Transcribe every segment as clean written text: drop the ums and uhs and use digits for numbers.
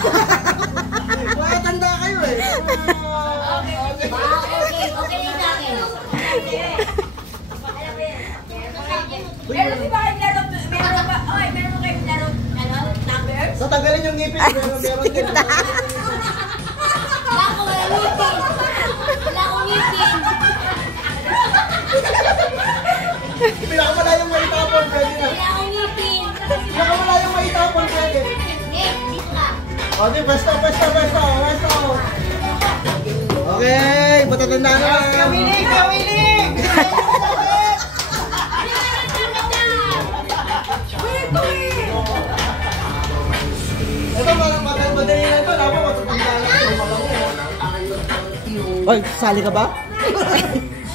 Wala, tanda kayo eh. Okay yung akin. Meron si ba kayong laro? Meron ba? Oy, meron mo kayong laro? Numbers? Tatanggalin yung ngipin. Meron din. Wala akong ngipin. Wala akong ngipin. Pinakamalayong maitapon, pwede na. Wala akong ngipin. Pinakamalayong maitapon, pwede. Dito ka. O, di, pwesto. Okay, matatanda na. Kawilig! Ito, madali na ito. Lama, matatanda na. Oy, sali ka ba?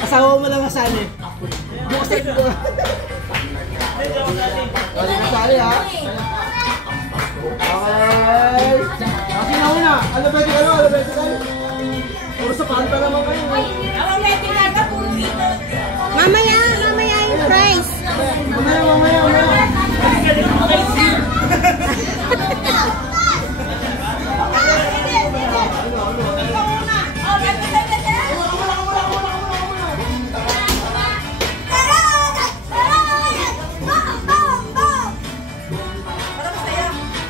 Asawa mo lang kasali. Buksan ko. Sali ha? Okay. Kasi na una. Alabetical. Puro sa paan pa naman kayo. Mamaya yung price. Mamaya.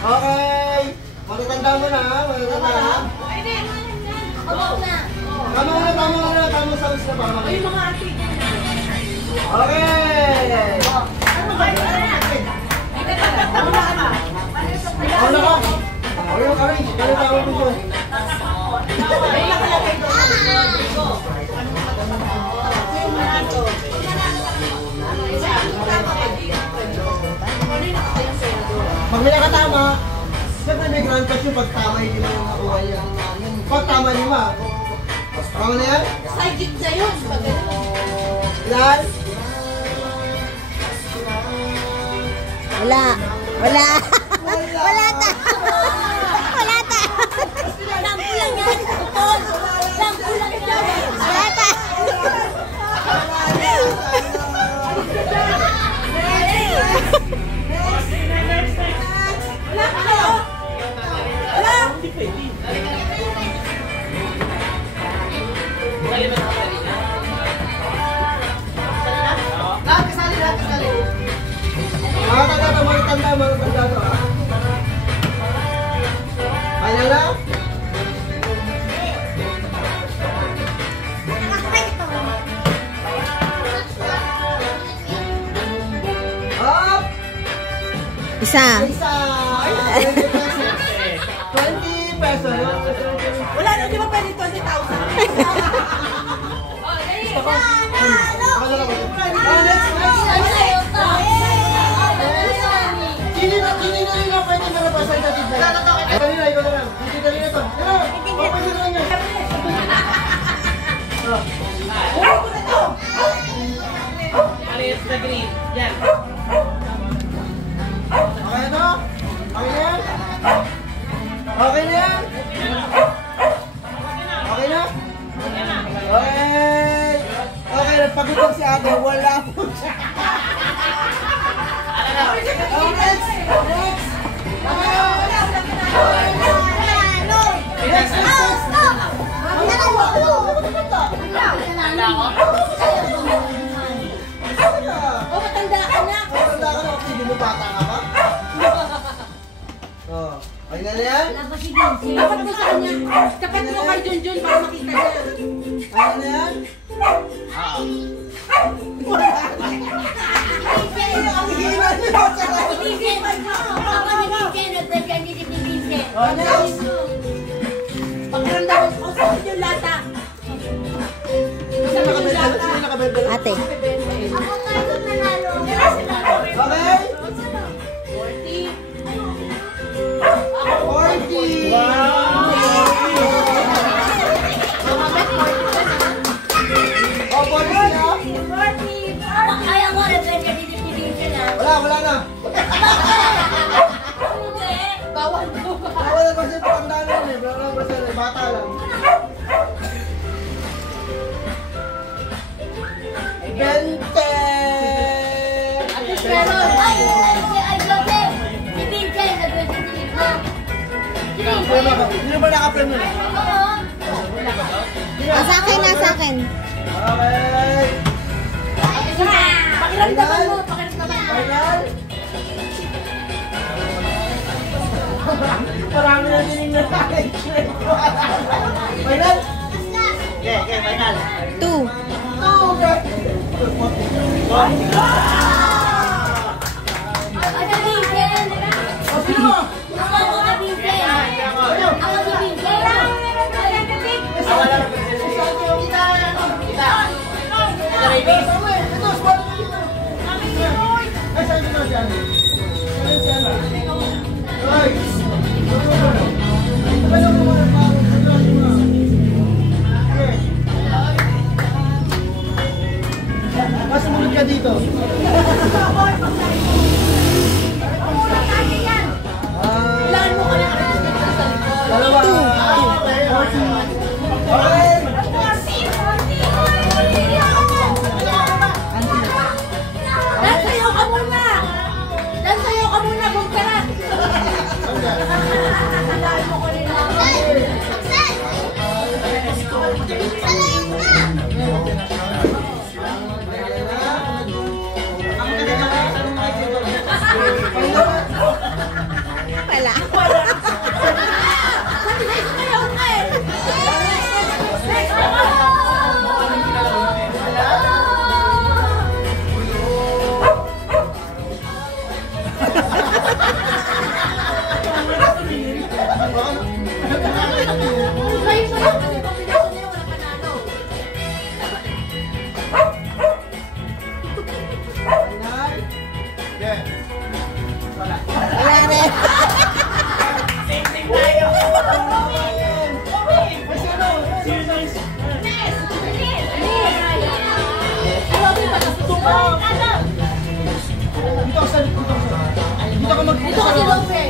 Okay. Matatanda mo na. Tama sa ulis na ba? Ay, mga ate. Okay. Ano ka? Ayaw ka rin. Kaya tawag mo siya. Pag may nakatama, siyempre may grand pass yung pagtama yung lima yung nakuha niya. Pagtama lima. Tama na yan? Sajit na yun. Ilan? Wala ta. Lampu lang yan. Lampu lang yan. Wala ta. Mga tanda to. Kaya na? Up! Isa. 20 pesos. Wala na, di ba pwede 20,000? Alis na green. Yan. Okay na? Okay na yan? Okay na yan? Okay na? Okay. Okay, nagpagutong si ate. Wala po siya. Next! Matanda ka na. Hindi mo bata ka ba? Ay na yan? Dapat mo sa kanya. Tapat mo kay Junjun para makita niya. Ay na yan? Pagkaramdaman ko sa yung lata. Ate. Okay? 40! Kaya ko rin pwede dito na. Wala na. Bawal ko. Bawal na kasi pangdaan nun eh. Wala na kasi bata lang. 20! Pero, ay, Jose, si Vincent, nag-20 na. Si Hindi ba naka-frame yun? Sa akin na, sa akin. Okay. Pakiramdaman mo, pakiramdaman mo. Final. Marami na dinig na tayo. Final. Okay, final. 2. Okay. Ano Vincent? Ako ka Vincent. Ako si Vincent. Sumunod ka dito. Ilan mo ka na Dalawa. Lansayo ka muna! Lansayo ka muna, bugkarat! Alaan mo ko nila. Wala. Next kayo, next! Next Wala rin. Dito ka mag- Dito kasi Lope.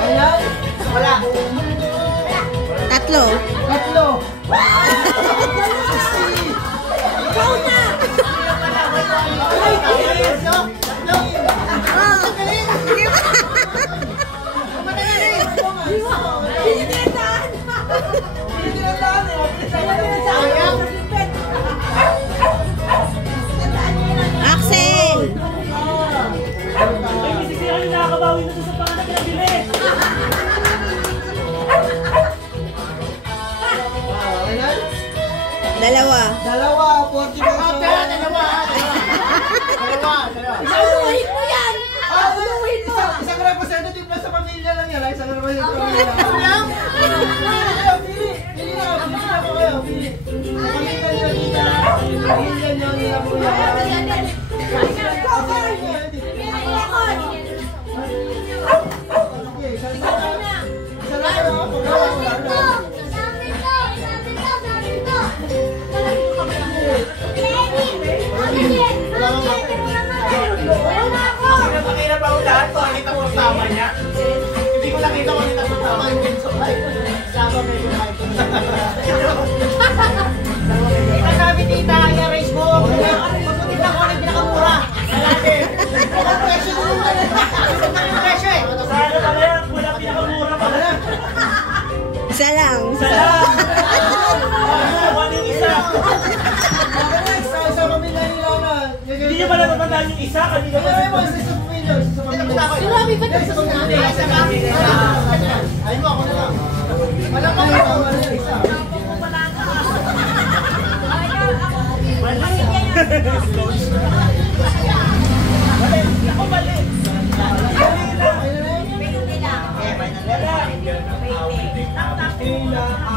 Final. Wala. 3. Tatlo. Ikaw na! Pinitirataan! Axel. Ay, may sisira yung nakakabawi na sa pangalan pinabili. Final. Dalawa. Dalawa. 40 pesos. Dalawa. Aluhin mo yan! Aluhin mo! Isang representative na sa pamilya lang yan. Isang representative sa pamilya. Pili. Pili na. Pili na po kayo. Pili. Pamilya niyo kita. Pamilya niyo nila po yan. Okay, isa lang. Isa lang. Nakakita pa ako lahat to, nakita ko ang tama niya. Hindi ko nakita kung nakita ko ang tama niya. Ika sabi tita, i-arrange mo. Pagpunta ko na pinakamura. Malaki. Presyo ko naman. Presyo eh. Sana pala yan, wala pinakamura pala. Isa lang. Salam! Ano yung isa? Sa pamilya nila na. Hindi niya pala natatandaan yung isa, kanina pa Kaya mo sa pamilya. Sa pamilya. Grabe ba ito sa sinabi? Ayun mo, ako na lang. Alam mo, isa. Ako mali!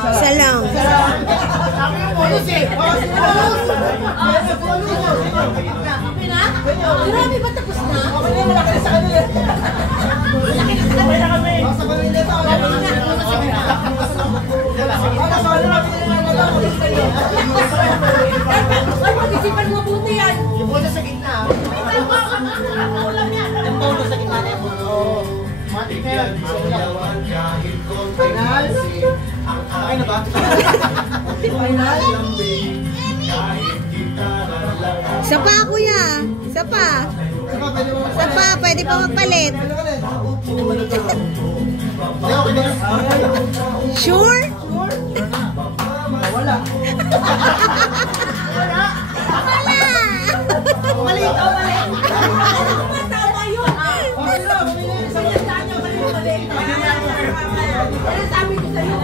Isa lang. Sabi yung bonus eh. Grabe ba tapos na? Okay na, malaki na sa kanila. Sabay na kami! Sa pamilya to. Kasali natin yung mga lang. Ay, mag-isipan mo buti yan. Yung bonus sa gitna. Yung bonus sa gitna na yung bonus. Matik na yun. Final. Okay na ba? Final. Isa pa, kuya. Isa pa. Saka, pwede mo Isa pa, pwede pa magpalit. Pwede ka ulit. Hindi, okay na. Sure? Wala. Wala. Mali ito, mali. Tama yun. Okay na, bumili yung isang Ano sabi ko sa'yo?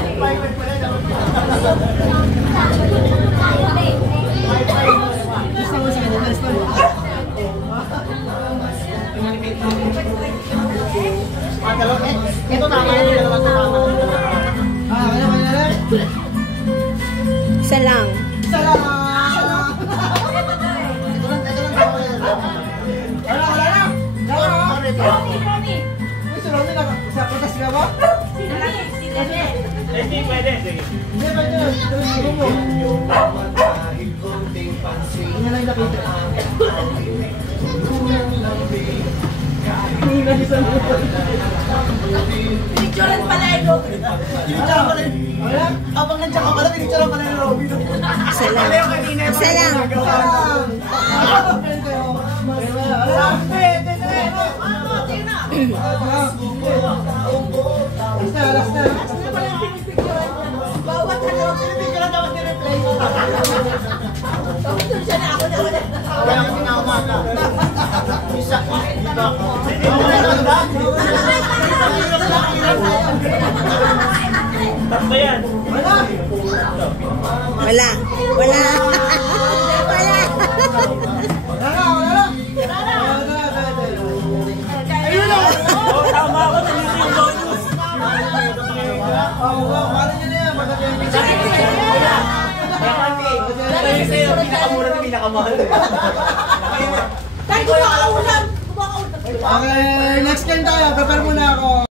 Gusto mo sa kanya, gusto mo. Ito tama yun, dalawa ito tama. Kaya ba na lang? Isa lang. Isa lang. Wala lang. Uy, si Romy, sa katas ka ba? Hindi, pwede. Sige. Hindi, pwede na. Siguro mo. Ano lang nakita? Picturean pala ito. Pinicturean pala yun. Wala? Habang nandiyan ka pala, pinicturean pala yung Robby. Isa lang. Isa lang. Isa lang. Wala. Pwede na eh. Last na, last na. Bawat ano. Pinicturean dapat ni-replay. Tapos siya na ako na wala. Wala kasi na umaga. Isa. Tatlo yan. Wala. Wala. Wala. Wala. Ayun na. Oh, tama ako. Nandito yung bonus. Paano nyo na yan? Maganda yan. Kaya sa'yo, pinakamura na pinakamahal. Tayo kumakaunam. Kumakaunam. Okay, next game tayo. Prepare muna ako.